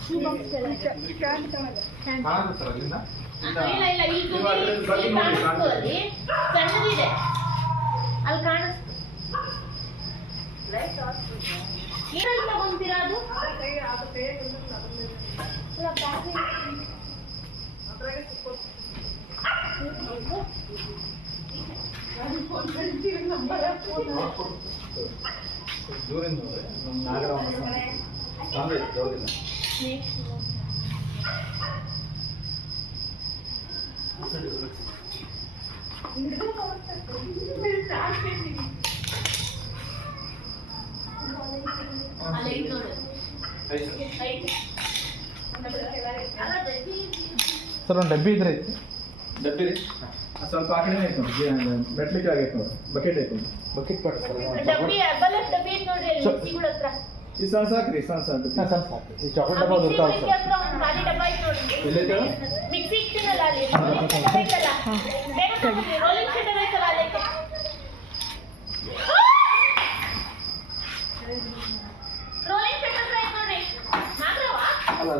shoe box ಎಲ್ಲ ಕಾಣುತ್ತೆ ಅಲ್ಲಿಂದ ಇಲ್ಲ ಇಲ್ಲ ಇಲ್ಲಿ ಕಾಣಿಸ್ತು ಅಲ್ಲಿ ಸಣ್ಣದಿದೆ ಅಲ್ಲಿ ಕಾಣಿಸ್ತು ಏನಲ್ಲಿ ತಗೊಂತೀರಾ ಅದು ದೂರಿಂದ ನಮ್ಮ ನಾಗರವನ ಜೋಗಿಲ್ಲ ಸರ್ ಒಂದು ಡಬ್ಬಿ ಇದ್ರೆ ಡಬ್ಬಿ ರೀ ಸ್ವಲ್ಪ ಆ ಕಡೆ ಐತೆ ನೋಡಿ ಮೆಟ್ಲಿಕ್ಕೆ ಆಗೈತೆ ನೋಡಿ ಬಕೆಟ್ ಐತೆ ಬಕೆಟ್ ಪಾಟ್ ಈ ಸಣ್ಣ ಸಾಕ್ರಿ ಸಣ್ಣ ಸಾಕು ಈ ಚಾಕ್ಲೇಟ್ ಡಬ್ಬ ಇರ್ತಾವೆ ಸರ್ ಮಿಕ್ಸಿ ಇಟ್ಟಿನಲ್ಲ ಅಲ್ಲಿ ರೋಲಿಂಗ್ ಶೀಟರ್ ಐತಲ್ಲ ಅದಕ್ಕೆ ರೋಲಿಂಗ್ ಶೀಟರ್ ಐತೆ ನೋಡಿ ಮಾತ್ರವಾ ಅಲ್ಲ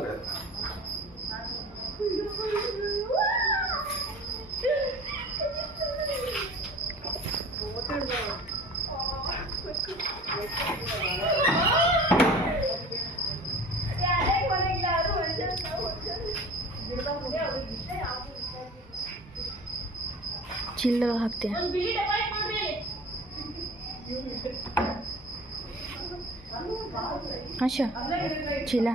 ಚಿಲ್ಲ ಹಾಕ್ತೆ ಆಶಾ ಚೀಲ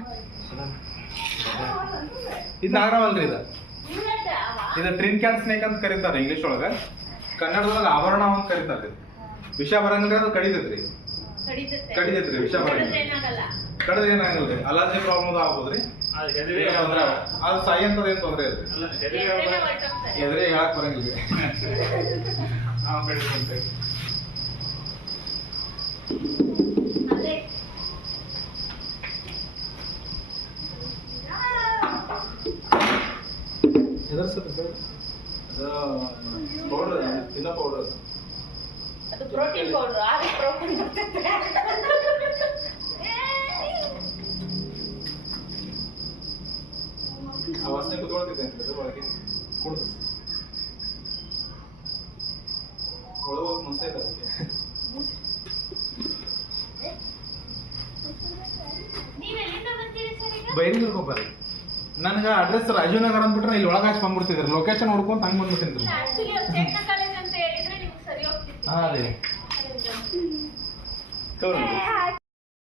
ಇದು ನಾಗರವಲ್ರಿ ಇದು ಟ್ರಿನ್ ಕ್ಯಾನ್ ಸ್ನೇಕ್ ಅಂತ ಕರೀತಾರೆ ಇಂಗ್ಲೀಷ್ ಒಳಗೆ ಕನ್ನಡದೊಳಗೆ ಆಭರಣ ಅಂತ ಕರೀತಾರೆ ವಿಷ ಬರಂಗಿಲ್ಲ ಅದು ಕಡಿತೈತ್ರಿ ಕಡಿತೈತ್ರಿ ವಿಷ ಬರಂಗಿಲ್ಲ ಕಡಿದ್ರೆ ಏನಾಗಲ್ರಿ ಅಲರ್ಜಿ ಪ್ರಾಬ್ಲಮ್ ಆಗ್ಬೋದ್ರಿ ಅದು ಸಾಯಿ ಅಂತದ ಏನ್ ತೊಂದ್ರೆ ಇದ್ರಿ ಎದ್ರೆ ಹೇಳಕ್ ಬರಂಗಿಲ್ಲ ಪೌಡರ್ ತಿನ್ನೋ ಪೌಡರ್ ಅದು ಪ್ರೋಟೀನ್ ಪೌಡರ್ ಆದ್ರೆ ಪ್ರೋಟೀನ್ ಆ ವಾಸನೆ ಕುತ್ಕೊಳ್ತಿದ್ದೆ ಅಂತ ಒಳಗೆ ಕುಡ್ದು ಒಳಗೆ ಮನಸ್ಸೇ ಇಲ್ಲ ಅದಕ್ಕೆ ಬೈರಿಂಗ್ ಬರ್ರಿ ನನಗೆ ಅಡ್ರೆಸ್ ರಾಜೀವ್ ನಗರ್ ಅಂದ್ಬಿಟ್ರೆ ಇಲ್ಲಿ ಒಳಗೆ ಹಾಕಿ ಬಂದ್ಬಿಡ್ತಿದ್ರಿ ಲೊಕೇಶನ್ ಹುಡ್ಕೊಂತ ಹಂಗೆ ಬಂದ್ಬಿಡ್ತೀನಿ ಹಾಂ ರೀ